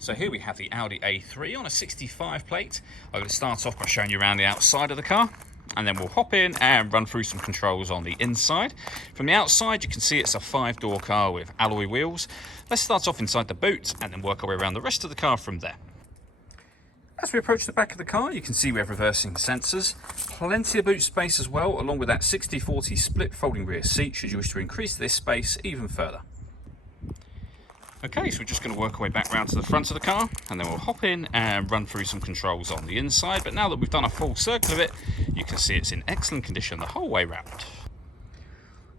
So here we have the Audi A3 on a 65 plate. I'm going to start off by showing you around the outside of the car, and then we'll hop in and run through some controls on the inside. From the outside, you can see it's a 5-door car with alloy wheels. Let's start off inside the boot and then work our way around the rest of the car from there. As we approach the back of the car, you can see we have reversing sensors, plenty of boot space as well, along with that 60/40 split folding rear seat should you wish to increase this space even further. Okay, so we're just going to work our way back round to the front of the car, and then we'll hop in and run through some controls on the inside. But now that we've done a full circle of it, you can see it's in excellent condition the whole way round.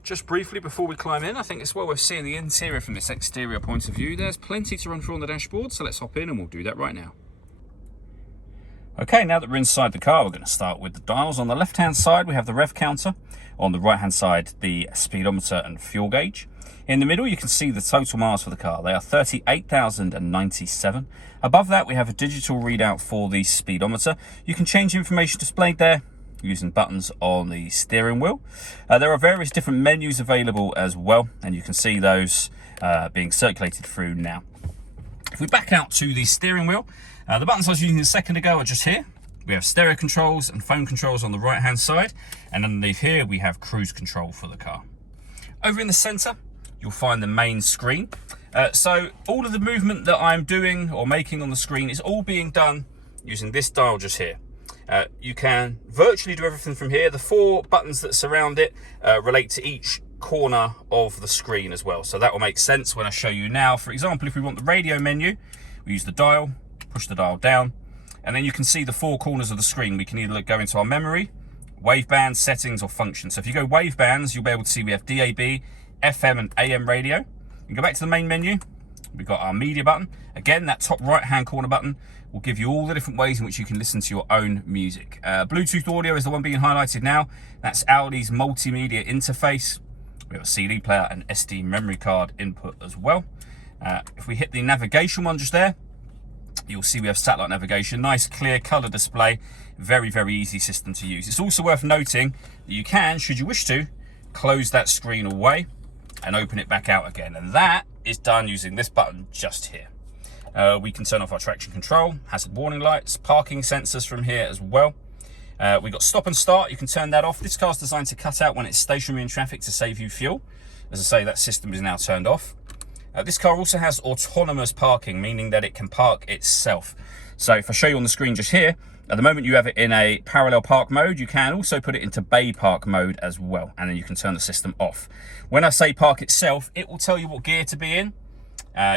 Just briefly before we climb in, I think it's well worth seeing the interior from this exterior point of view. There's plenty to run through on the dashboard, so let's hop in and we'll do that right now. Okay, now that we're inside the car, we're going to start with the dials. On the left-hand side, we have the rev counter. On the right-hand side, the speedometer and fuel gauge. In the middle, you can see the total miles for the car. They are 38,097. Above that, we have a digital readout for the speedometer. You can change the information displayed there using buttons on the steering wheel. There are various different menus available as well, and you can see those being circulated through now. If we back out to the steering wheel, the buttons I was using a second ago are just here. We have stereo controls and phone controls on the right-hand side, and underneath here we have cruise control for the car. Over in the center, you'll find the main screen. So all of the movement that I'm doing or making on the screen is all being done using this dial just here. You can virtually do everything from here. The 4 buttons that surround it relate to each corner of the screen as well. So that will make sense when I show you now. For example, if we want the radio menu, we use the dial, push the dial down, and then you can see the 4 corners of the screen. We can either go into our memory, waveband, settings, or functions. So if you go wavebands, you'll be able to see we have DAB, FM and AM radio. You go back to the main menu, we've got our media button. Again, that top right hand corner button will give you all the different ways in which you can listen to your own music. Bluetooth audio is the one being highlighted now. That's Audi's multimedia interface. We have a CD player and SD memory card input as well. If we hit the navigation one just there, you'll see we have satellite navigation. Nice clear color display. Very, very easy system to use. It's also worth noting that you can, should you wish to, close that screen away and open it back out again, and that is done using this button just here. We can turn off our traction control, hazard warning lights, parking sensors from here as well. We've got stop and start. You can turn that off. This car's designed to cut out when it's stationary in traffic to save you fuel. As I say, that system is now turned off. This car also has autonomous parking, meaning that it can park itself. So if I show you on the screen just here, at the moment you have it in a parallel park mode. You can also put it into bay park mode as well, and then you can turn the system off. When I say park itself, it will tell you what gear to be in.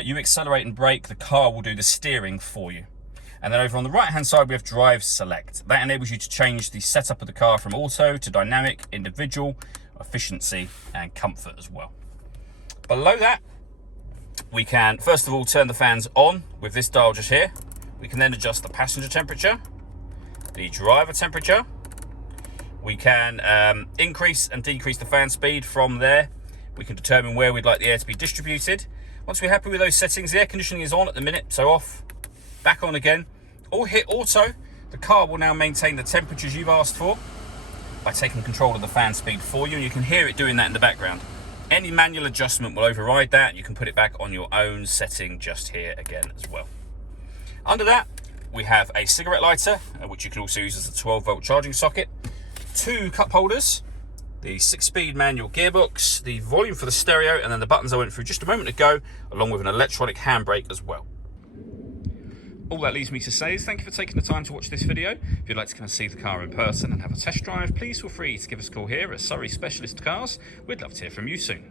You accelerate and brake, the car will do the steering for you. And then over on the right hand side we have drive select. That enables you to change the setup of the car from auto to dynamic, individual, efficiency and comfort as well. Below that, we can first of all turn the fans on with this dial just here. We can then adjust the passenger temperature, the driver temperature. We can increase and decrease the fan speed from there. We can determine where we'd like the air to be distributed. Once we're happy with those settings, the air conditioning is on at the minute, so off, back on again. Or hit auto. The car will now maintain the temperatures you've asked for by taking control of the fan speed for you, and you can hear it doing that in the background. Any manual adjustment will override that. You can put it back on your own setting just here again as well. Under that, we have a cigarette lighter, which you can also use as a 12-volt charging socket, 2 cup holders, the 6-speed manual gearbox, the volume for the stereo, and then the buttons I went through just a moment ago, along with an electronic handbrake as well. All that leaves me to say is thank you for taking the time to watch this video. If you'd like to come and see the car in person and have a test drive, please feel free to give us a call here at Surrey Specialist Cars. We'd love to hear from you soon.